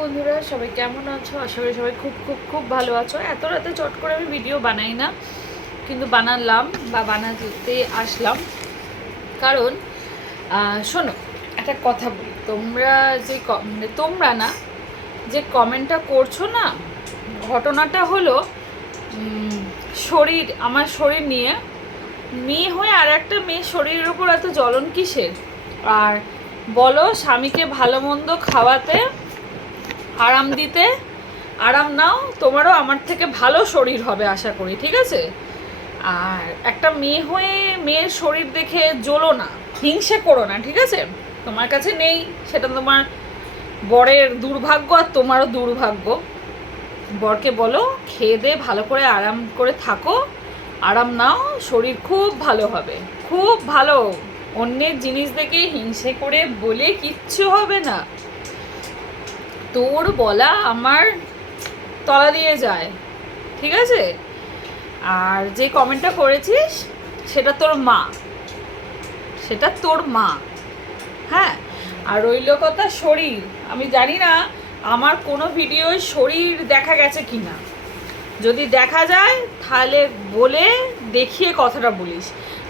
বন্ধুরা, সবাই কেমন আছো? আশা করি সবাই খুব খুব খুব ভালো আছো। এত রাতে চট করে আমি ভিডিও বানাই না, কিন্তু বানালাম বা বানাতে আসলাম। কারণ শোনো, একটা কথা বলি। তোমরা যে মানে তোমরা না, যে কমেন্টটা করছ না, ঘটনাটা হলো শরীর, আমার শরীর নিয়ে, মেয়ে হয়ে আর একটা মেয়ে শরীরের উপর এত জ্বলন কিসের? আর বলো, স্বামীকে ভালো মন্দ খাওয়াতে আরাম দিতে, আরাম নাও, তোমারও আমার থেকে ভালো শরীর হবে আশা করি, ঠিক আছে? আর একটা মেয়ে হয়ে মেয়ের শরীর দেখে জ্বলো না, হিংসে করো না, ঠিক আছে? তোমার কাছে নেই, সেটা তোমার বরের দুর্ভাগ্য আর তোমারও দুর্ভাগ্য। বরকে বলো, খেয়ে দে, ভালো করে আরাম করে থাকো, আরাম নাও, শরীর খুব ভালো হবে, খুব ভালো। অন্যের জিনিস দেখে হিংসে করে বলে কিচ্ছু হবে না। তোর বলা আমার তলা দিয়ে যায়, ঠিক আছে? আর যে কমেন্টটা করেছিস, সেটা তোর মা। সেটা তোর মা। হ্যাঁ? আর রইল কথা শরীর। আমি জানি না আমার কোনো ভিডিওয় শরীর দেখা গেছে কি না যদি দেখা যায়, তাহলে বলে দেখিয়ে কথাটা বলিস।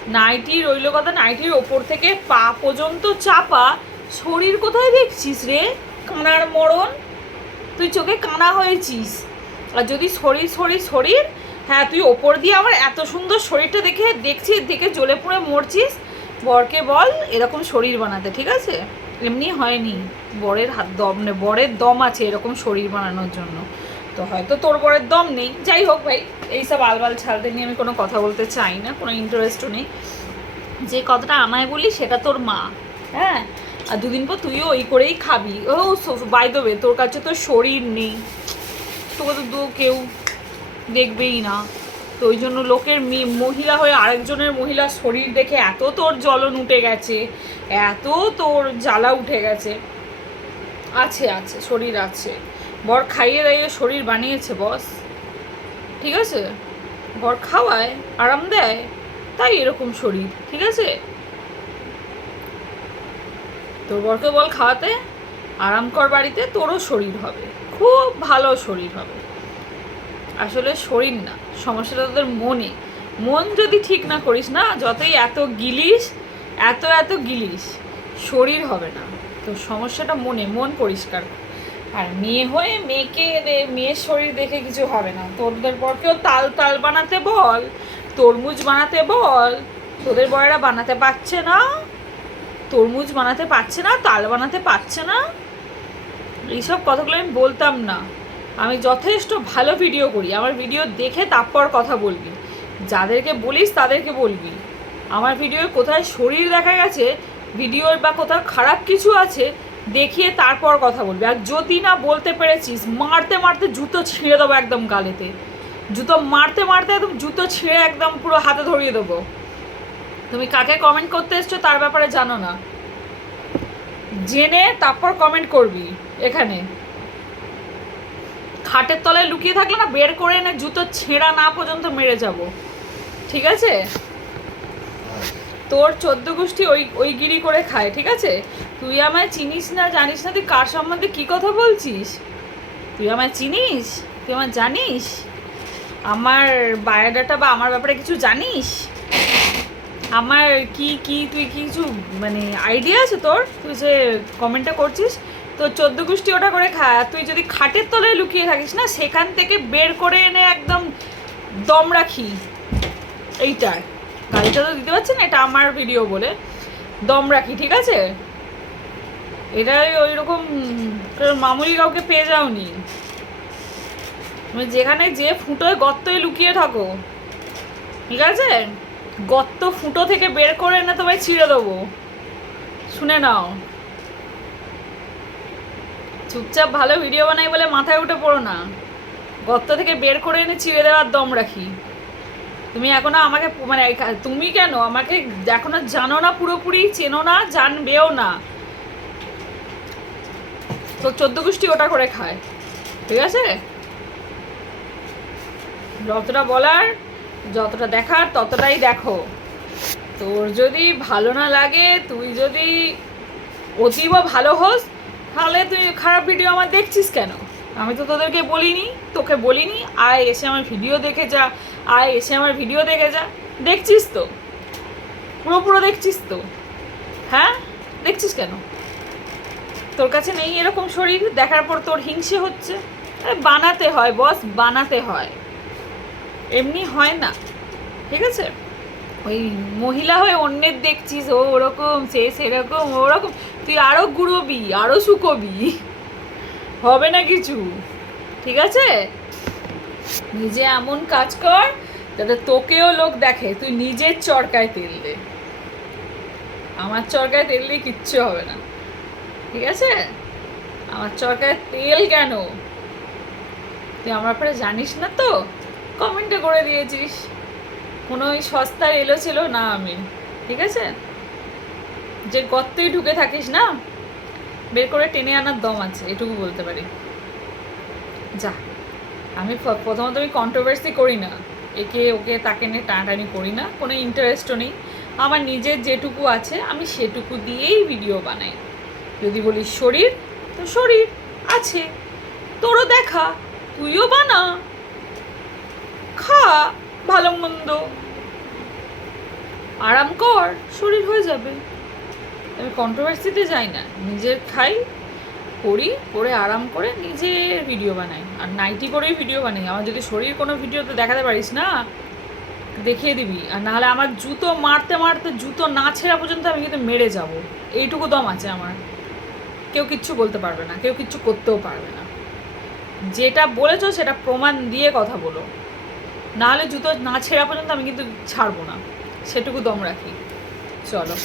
নাইটি, রইল কথা নাইটির ওপর থেকে পা পর্যন্ত চাপা। শরীর কোথায় দেখছিস রে? কানার মরণ, তুই চোখে কানা হয়েছিস। আর যদি শরীর শরীর শরীর হ্যাঁ তুই ওপর দিয়ে আমার এত সুন্দর শরীরটা দেখে, দেখছি, দেখে জ্বলে পুড়ে মরছিস, বরকে বল এরকম শরীর বানাতে, ঠিক আছে? এমনি হয়নি। বরের হাত দম নে, বরের দম আছে এরকম শরীর বানানোর জন্য। তো হয়তো তোর বরের দম নেই। যাই হোক ভাই এইসব আলবাল ছালতে নিয়ে আমি কোনো কথা বলতে চাই না, কোনো ইন্টারেস্টও নেই। যে কথাটা আমায় বলি সেটা তোর মা হ্যাঁ? আর দুদিন পর তুইও ওই করেই খাবি। ও বাই দেবে তোর কাছে তো শরীর নেই। তোকে তো দু, কেউ দেখবেই না। তো ওই জন্য লোকের মহিলা হয়ে আরেকজনের মহিলার শরীর দেখে এত তোর জ্বলন উঠে গেছে, এত তোর জ্বালা উঠে গেছে। আছে আছে, শরীর আছে। বর খাইয়ে দাইয়ে শরীর বানিয়েছে, বস। ঠিক আছে? বর খাওয়ায়, আরাম দেয়, তাই এরকম শরীর, ঠিক আছে? তোর বরকে বল খাওয়াতে আরাম কর বাড়িতে, তোরও শরীর হবে। খুব ভালো শরীর হবে। আসলে শরীর না, সমস্যাটা তোদের মনে। মন যদি ঠিক না করিস না, যতই এত গিলিস, এত এত গিলিস, শরীর হবে না। তো সমস্যাটা মনে, মন পরিষ্কার আর মেয়ে হয়ে মেয়েকে মেয়ের শরীর দেখে কিছু হবে না। তোদের বরকেও তাল তাল বানাতে বল, তরমুজ বানাতে বল, তোদের বরেরা বানাতে পারছে না। তরমুজ বানাতে পারছে না, তাল বানাতে পারছে না। এইসব কথাগুলো আমি বলতাম না। আমি যথেষ্ট ভালো ভিডিও করি। আমার ভিডিও দেখে তারপর কথা বলবি। যাদেরকে বলিস তাদেরকে বলবি। আমার ভিডিওয় কোথায় শরীর দেখা গেছে ভিডিওর বা কোথাও খারাপ কিছু আছে, দেখিয়ে তারপর কথা বলবি। আর যদি না বলতে পেরেছিস, মারতে মারতে জুতো ছিঁড়ে দেবো একদম গালেতে। জুতো মারতে মারতে একদম জুতো ছিঁড়ে একদম পুরো হাতে ধরিয়ে দেবো। তুমি কাকে কমেন্ট করতে এসছো তার ব্যাপারে জানো না। জেনে তারপর কমেন্ট করবি, এখানে। খাটের তলায় লুকিয়ে থাকলে না বের করে এনে জুতো ছেঁড়া না পর্যন্ত মেরে যাব। ঠিক আছে? তোর চোদ্দ গোষ্ঠী ওই ওই গিরি করে খায়, ঠিক আছে? তুই আমায় চিনিস না, জানিস না, তুই কার সম্বন্ধে কি কথা বলছিস? তুই আমায় চিনিস? তুই আমার জানিস? আমার বায়োডাটা বা আমার ব্যাপারে কিছু জানিস? আমার কি কি, তুই কিছু মানে আইডিয়া আছে তোর? তুই যে কমেন্টটা করছিস, তো চোদ্দ গোষ্ঠী ওটা করে খা, তুই যদি খাটের তলায় লুকিয়ে থাকিস না, সেখান থেকে বের করে এনে একদম দম রাখি এইটার গাড়িটা তো দিতে পারছি না, এটা আমার ভিডিও বলে। দম রাখি, ঠিক আছে? এটা ওই রকম মামুলি কাউকে পেয়ে যাওনি। যেখানে যে ফুটোয় গর্তই লুকিয়ে থাকো। ঠিক আছে? গর্ত ফুটো থেকে বের করে এনে তোমায় ছিঁড়ে দেবো। শুনে নাও। চুপচাপ ভালো ভিডিও বানাই বলে মাথায় উঠে পড়ো না। গর্ত থেকে বের করে এনে ছিঁড়ে দেওয়ার দম রাখি। তুমি এখনও আমাকে মানে তুমি কেন? আমাকে এখনও জানো না, পুরোপুরি চেনো না, জানবেও না। তো চোদ্দ গোষ্ঠী ওটা করে খায়। ঠিক আছে? যতটা বলার যতটা দেখার ততটাই দেখো। তোর যদি ভালো না লাগে, তুই যদি অতীব ভালো হোস, তাহলে তুই খারাপ ভিডিও আমার দেখছিস কেন? আমি তো তোদেরকে বলিনি, তোকে বলিনি, আয় এসে আমার ভিডিও দেখে যা, আয় এসে আমার ভিডিও দেখে যা। দেখছিস তো? পুরো পুরো দেখছিস তো? হ্যাঁ? দেখছিস কেন? তোর কাছে নেই এরকম শরীর, দেখার পর তোর হিংসে হচ্ছে। আরে বানাতে হয় বস বানাতে হয়। এমনি হয় না। ঠিক আছে? ওই মহিলা হয়ে অন্যের দেখছিস, ও ওরকম, সে সেরকম ওরকম। তুই আরও গুড়বি, আরও শুকোবি। হবে না কিছু। ঠিক আছে? নিজে এমন কাজ কর যাতে তোকেও লোক দেখে। তুই নিজের চরকায় তেল দে। আমার চরকায় তেল দিয়ে কিচ্ছু হবে না। ঠিক আছে? আমার চরকায় তেল কেন? তুই আমার পরে জানিস না তো? কমেন্টে করে দিয়েছিস। কোনো ওই সস্তার এলো ছিল না আমি, ঠিক আছে? যে গর্তেই ঢুকে থাকিস না, বের করে টেনে আনার দম আছে, এটুকু বলতে পারি। যা, আমি প্রথমত আমি কন্ট্রোভার্সি করি না, একে ওকে তাকে নিয়ে টানাটানি করি না, কোনো ইন্টারেস্টও নেই। আমার নিজের যেটুকু আছে, আমি সেটুকু দিয়েই ভিডিও বানাই। যদি বলিস শরীর, তো শরীর আছে, তোরও দেখা, তুইও বানা। খা, ভালো মন্দ। আরাম কর, শরীর হয়ে যাবে। আমি কন্ট্রোভার্সিতে যাই না নিজের খাই করি করে আরাম করে নিজে ভিডিও বানাই। আর নাইটি করেই ভিডিও বানাই। আমার যদি শরীর কোনো ভিডিওতে দেখাতে পারিস না, দেখিয়ে দিবি। আর নাহলে আমার জুতো মারতে মারতে জুতো না ছেঁড়া পর্যন্ত আমি কিন্তু মেরে যাব। এইটুকু দম আছে আমার। কেউ কিচ্ছু বলতে পারবে না, কেউ কিচ্ছু করতেও পারবে না। যেটা বলেছ সেটা প্রমাণ দিয়ে কথা বলো। নাহলে জুতো না ছেঁড়া পর্যন্ত আমি কিন্তু ছাড়বো না। সেটুকু দম রাখি। চলো।